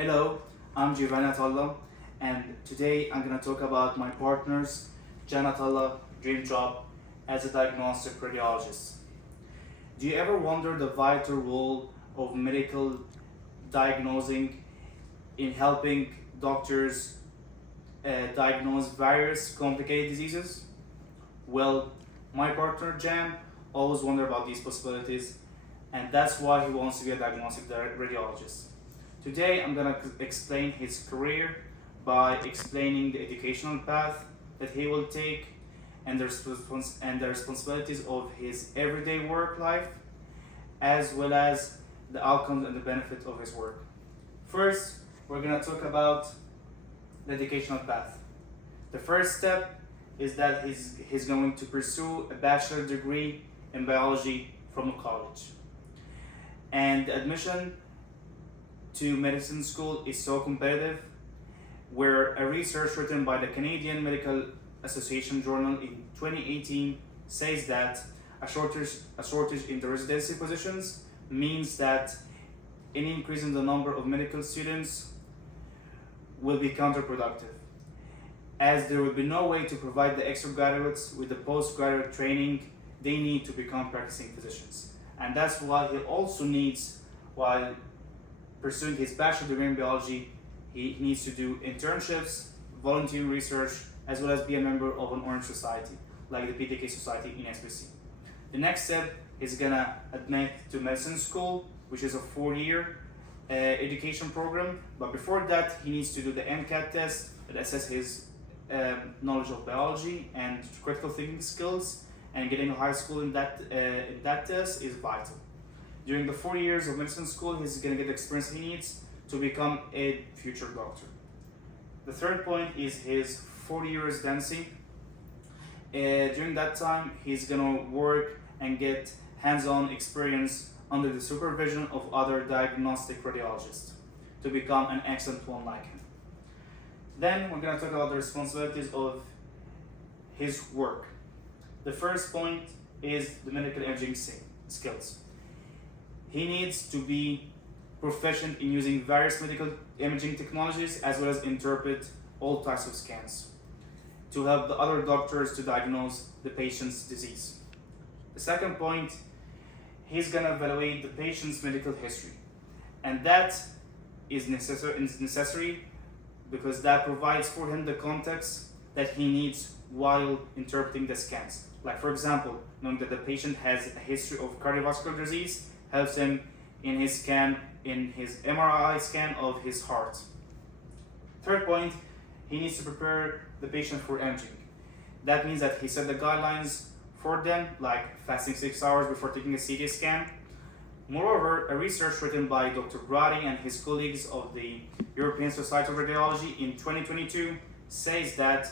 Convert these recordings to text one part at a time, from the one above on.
Hello, I'm Giovanni Atalla, and today I'm going to talk about my partner's Jan Atalla dream job as a diagnostic radiologist. Do you ever wonder the vital role of medical diagnosing in helping doctors diagnose various complicated diseases? Well, my partner Jan always wondered about these possibilities, and that's why he wants to be a diagnostic radiologist. Today, I'm gonna explain his career by explaining the educational path that he will take and the responsibilities of his everyday work life, as well as the outcomes and the benefit of his work. First, we're gonna talk about the educational path. The first step is that he's going to pursue a bachelor degree in biology from a college. And the admission to medicine school is so competitive, where a research written by the Canadian Medical Association Journal in 2018 says that a shortage in the residency positions means that any increase in the number of medical students will be counterproductive, as there will be no way to provide the extra graduates with the postgraduate training they need to become practicing physicians. And that's why he also needs, while pursuing his bachelor degree in biology, he needs to do internships, volunteer research, as well as be a member of an Orange Society, like the PTK Society in SBC. The next step is gonna admit to medicine school, which is a 4-year education program. But before that, he needs to do the MCAT test that assess his knowledge of biology and critical thinking skills. And getting a high score in that test is vital. During the 4 years of medicine school, he's going to get the experience he needs to become a future doctor. The third point is his 4-year residency. During that time, he's going to work and get hands-on experience under the supervision of other diagnostic radiologists to become an excellent one like him. Then we're going to talk about the responsibilities of his work. The first point is the medical imaging skills. He needs to be proficient in using various medical imaging technologies, as well as interpret all types of scans to help the other doctors to diagnose the patient's disease. The second point, he's gonna evaluate the patient's medical history, and that is necessary because that provides for him the context that he needs while interpreting the scans. Like, for example, knowing that the patient has a history of cardiovascular disease helps him in his MRI scan of his heart. Third point, he needs to prepare the patient for imaging. That means that he set the guidelines for them, like fasting 6 hours before taking a CT scan. Moreover, a research written by Dr. Brady and his colleagues of the European Society of Radiology in 2022 says that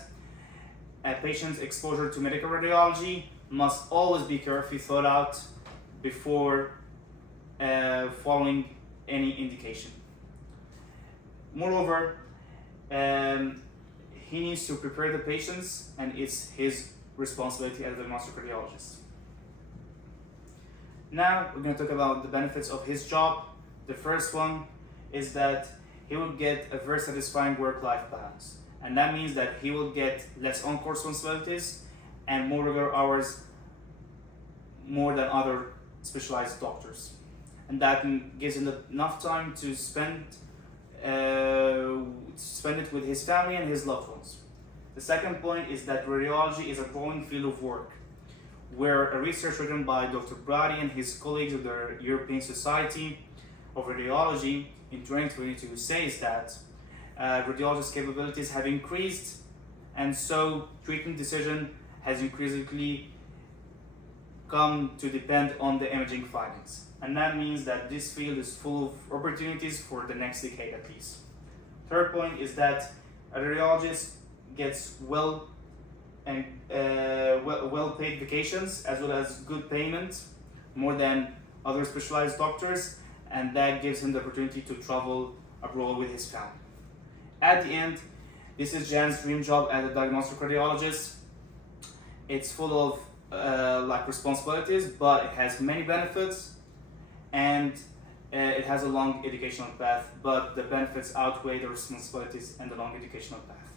a patient's exposure to medical radiology must always be carefully thought out before following any indication. Moreover, he needs to prepare the patients, and it's his responsibility as a diagnostic radiologist. Now we're going to talk about the benefits of his job. The first one is that he will get a very satisfying work-life balance. And that means that he will get less on-call responsibilities and more regular hours, more than other specialized doctors. And that gives him enough time to spend it with his family and his loved ones. The second point is that radiology is a growing field of work, where a research written by Dr. Brady and his colleagues of the European Society of Radiology in 2022 says that radiologist capabilities have increased, and so treatment decision has increasingly come to depend on the imaging findings. And that means that this field is full of opportunities for the next decade at least. Third point is that a radiologist gets well paid vacations, as well as good payment, more than other specialized doctors, and that gives him the opportunity to travel abroad with his family. At the end, this is Jan's dream job as a diagnostic radiologist. It's full of responsibilities, but it has many benefits, and It has a long educational path, but the benefits outweigh the responsibilities and the long educational path.